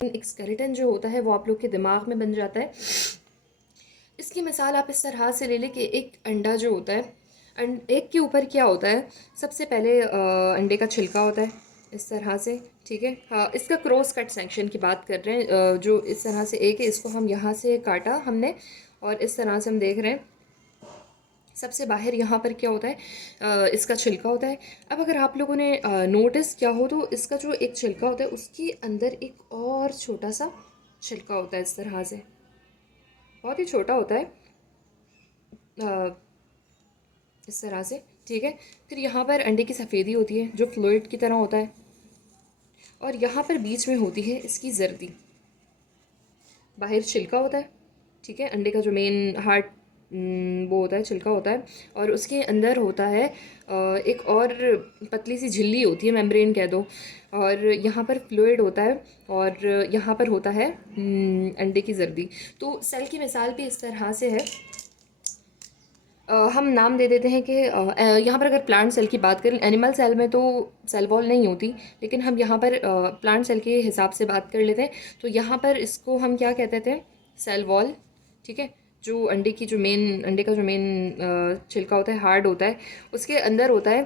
एक स्केलेटन जो होता है वो आप लोग के दिमाग में बन जाता है। इसकी मिसाल आप इस तरह से ले लें कि एक अंडा जो होता है, एक के ऊपर क्या होता है, सबसे पहले अंडे का छिलका होता है इस तरह से, ठीक है। हाँ, इसका क्रॉस कट सेक्शन की बात कर रहे हैं, जो इस तरह से एक है, इसको हम यहाँ से काटा हमने और इस तरह से हम देख रहे हैं सबसे बाहर यहाँ पर क्या होता है, इसका छिलका होता है। अब अगर आप लोगों ने नोटिस किया हो तो इसका जो एक छिलका होता है उसके अंदर एक और छोटा सा छिलका होता है इस तरह से, बहुत ही छोटा होता है इस तरह से, ठीक है। फिर यहाँ पर अंडे की सफ़ेदी होती है जो फ्लूइड की तरह होता है, और यहाँ पर बीच में होती है इसकी जर्दी। बाहर छिलका होता है, ठीक है, अंडे का जो मेन हार्ट वो होता है, छिलका होता है, और उसके अंदर होता है एक और पतली सी झिल्ली होती है, मेम्ब्रेन कह दो, और यहाँ पर फ्लूइड होता है, और यहाँ पर होता है अंडे की जर्दी। तो सेल की मिसाल भी इस तरह से है। हम नाम दे देते हैं कि यहाँ पर अगर प्लांट सेल की बात करें, एनिमल सेल में तो सेल वॉल नहीं होती, लेकिन हम यहाँ पर प्लांट सेल के हिसाब से बात कर लेते हैं। तो यहाँ पर इसको हम क्या कहते थे, सेल वॉल, ठीक है। जो अंडे की जो मेन, अंडे का जो मेन छिलका होता है, हार्ड होता है, उसके अंदर होता है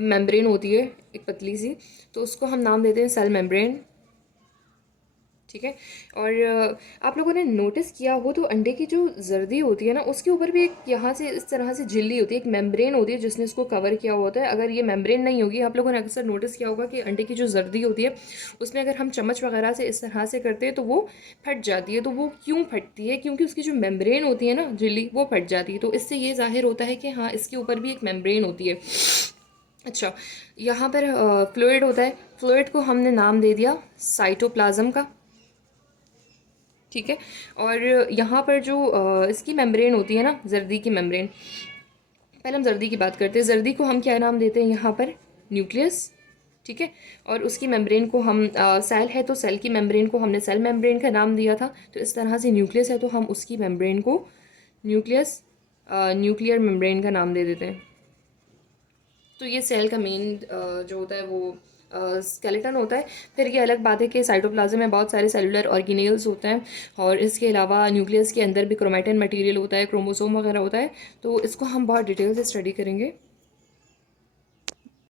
मेम्ब्रेन होती है एक पतली सी, तो उसको हम नाम देते हैं सेल मेम्ब्रेन, ठीक है। और आप लोगों ने नोटिस किया हो तो अंडे की जो जर्दी होती है ना, उसके ऊपर भी एक यहाँ से इस तरह से झिल्ली होती है, एक मेम्ब्रेन होती है जिसने इसको कवर किया हुआ होता है। अगर ये मेम्ब्रेन नहीं होगी, आप लोगों ने अक्सर नोटिस किया होगा कि अंडे की जो जर्दी होती है उसमें अगर हम चम्मच वगैरह से इस तरह से करते हैं तो वो फट जाती है। तो वो क्यों फटती है? क्योंकि उसकी जो मेम्ब्रेन होती है ना, झिल्ली, वो फट जाती है। तो इससे ये जाहिर होता है कि हाँ, इसके ऊपर भी एक मेम्ब्रेन होती है। अच्छा, यहाँ पर फ्लूइड होता है, फ्लूइड को हमने नाम दे दिया साइटोप्लाज्म का, ठीक है। और यहाँ पर जो इसकी मेम्ब्रेन होती है ना, जर्दी की मेम्ब्रेन, पहले हम जर्दी की बात करते हैं। जर्दी को हम क्या नाम देते हैं यहाँ पर, न्यूक्लियस, ठीक है। और उसकी मेम्ब्रेन को हम सेल है तो सेल की मेम्ब्रेन को हमने सेल मेम्ब्रेन का नाम दिया था। तो इस तरह से न्यूक्लियस है तो हम उसकी मेम्ब्रेन को न्यूक्लियस, न्यूक्लियर मेम्ब्रेन का नाम दे देते हैं। तो ये सेल का मेन जो होता है वो स्केलेटन होता है। फिर ये अलग बात है कि साइटोप्लाज्म में बहुत सारे सेलुलर ऑर्गेनेल्स होते हैं, और इसके अलावा न्यूक्लियस के अंदर भी क्रोमैटिन मटेरियल होता है, क्रोमोसोम वगैरह होता है। तो इसको हम बहुत डिटेल से स्टडी करेंगे।